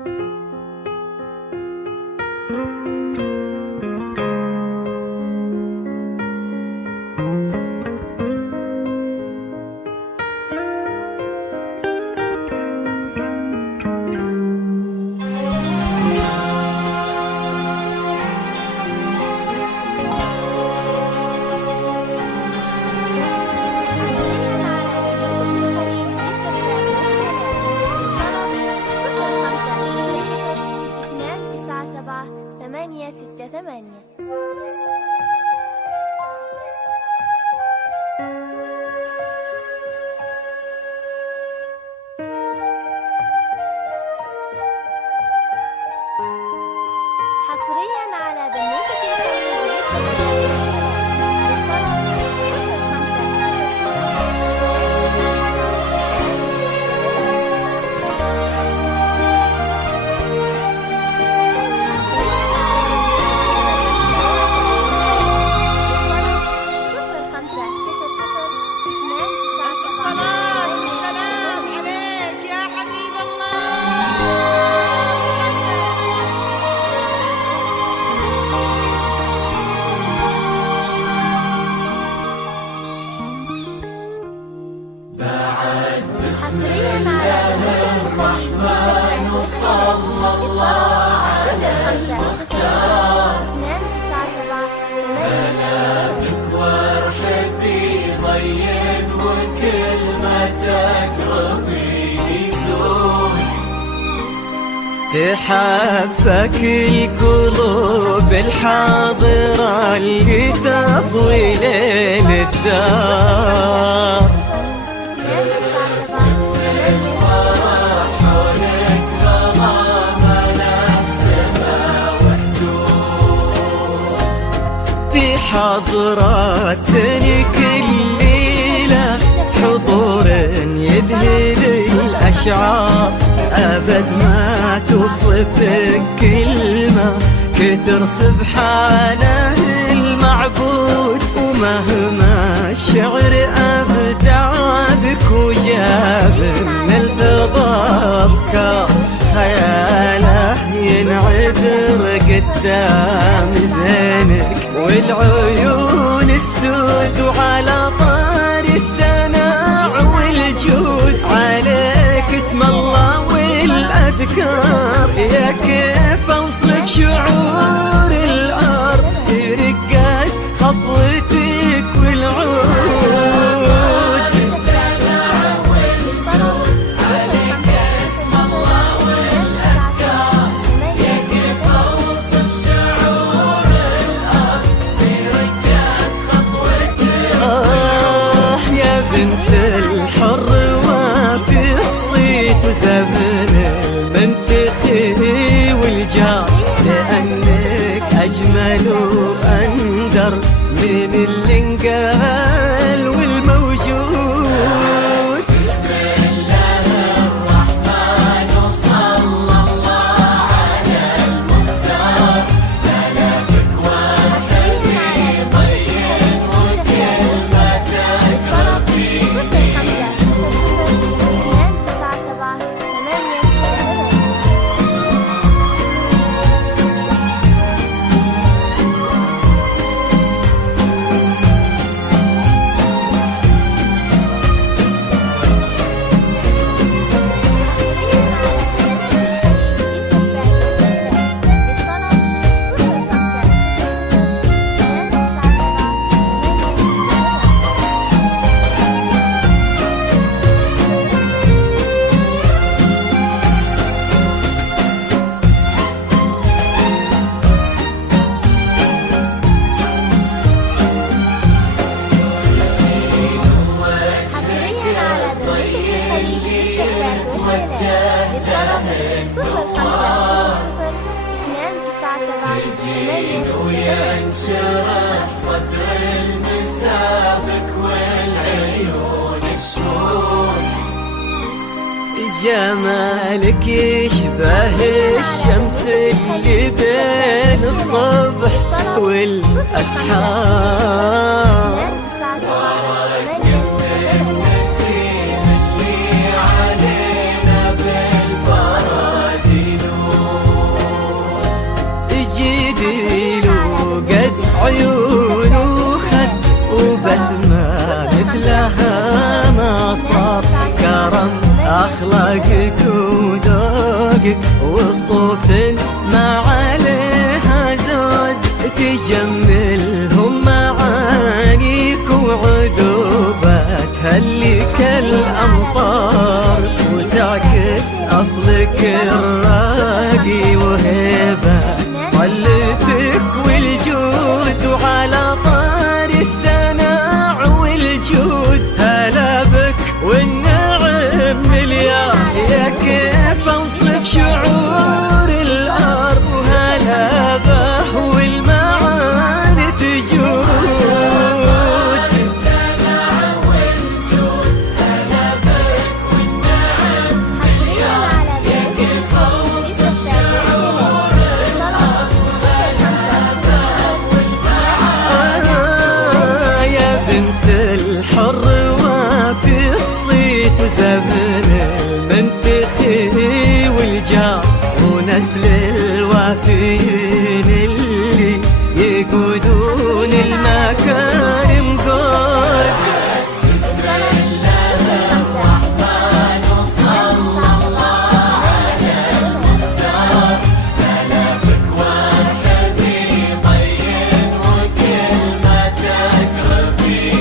8. حصريا على بنوتة الخليج للسفرات والشراء للطلب 297 ورحبي ضين وكل ما تقربي يزول تحبك القلوب الحاضرة اللي تضوي ليل الدار حضرات سنك الليلة حضور يذهل الأشعار أبد ما توصفك كلمة كثر سبحانه المعبود ومهما الشعر أبدع بك وجاب من الفضاء أفكار خياله ينعذر قدام زينك والعيون السود وعلى طار السماع والجود عليك اسم الله والأذكار يا كيف أوصف شعور الأرض رقات خطوتك والعود بنت الحر وفي الصيت وزمن المنتخي والجار لأنك أجمل وأندر من اللي انقال والموجود بسم الله الرحمن وصلى الله على المختار ملكك وحبي ضين وينشرح صدر المسابك والعيون الشهود جمالك يشبه الشمس اللي بين الصبح والأسحار النسيم اللي علينا بالبرد أخلاقك وذوقك وصوف ما عليها زود تجملهم معانيك وعذوباتها اللي كالأمطار وتعكس أصلك الراقي وهيبة طلتك والجود وعلى طار السماع والجود هلا بك والنعم مليار يا كيف أوصف شعور الأرض وهلا به والمعاني تجود الحر وفي الصيت وزمن المنتخي والجار ونسل الوافيين اللي يقودون المكارم قوش بسم الله الرحمن وصلى الله على المختار كلامك وارحبي طين وكلمتك ربي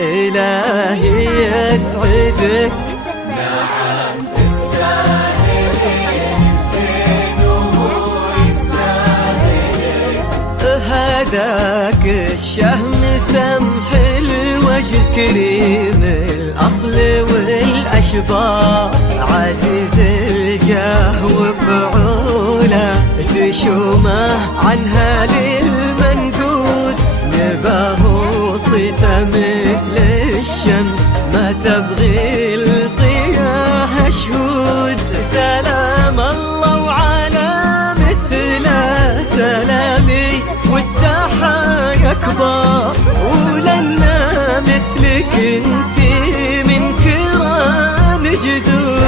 إلهي يسعدك نعم تستاهل الزين ويستاهل هذاك الشهم سمح الوجه كريم الأصل والأشبار عزيز الجاه وفعوله تشومه عنها للمنقود نباه صيته مثل الشمس ما تبغي الضياء شهود سلام الله وعلى مثله سلامي والتحايا كبار ولنا مثلك انتي من كرام جدود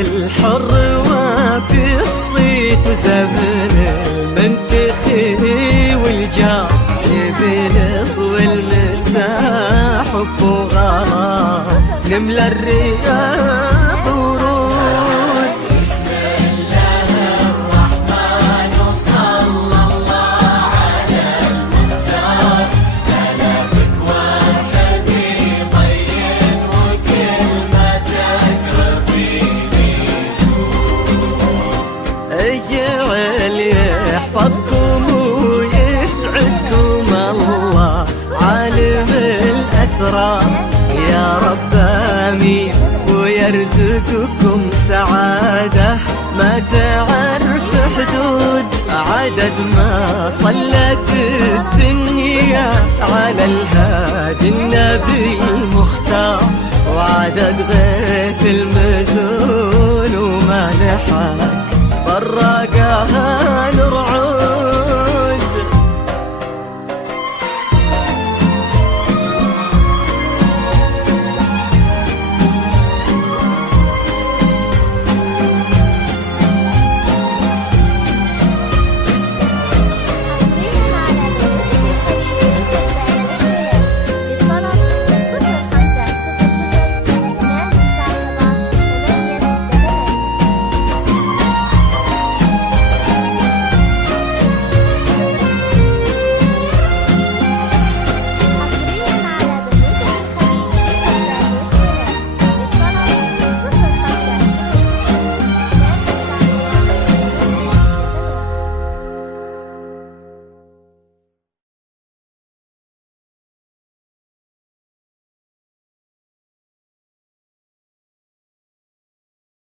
الحر وفي الصيت وزمن المنتخي والجار يبلغ والمساح حب وغرام نملى الرياض ورود بسم الله الرحمن وصلى الله على المختار كلامك وارحبي طين وكلمتك ربي اجعل يحفظكم ويسعدكم الله عالم الأسرار يا رب آمين ويرزقكم سعادة ما تعرف حدود عدد ما صلت الدنيا على الهادي النبي المختار وعدد غيث المزون وما نحاك طرقها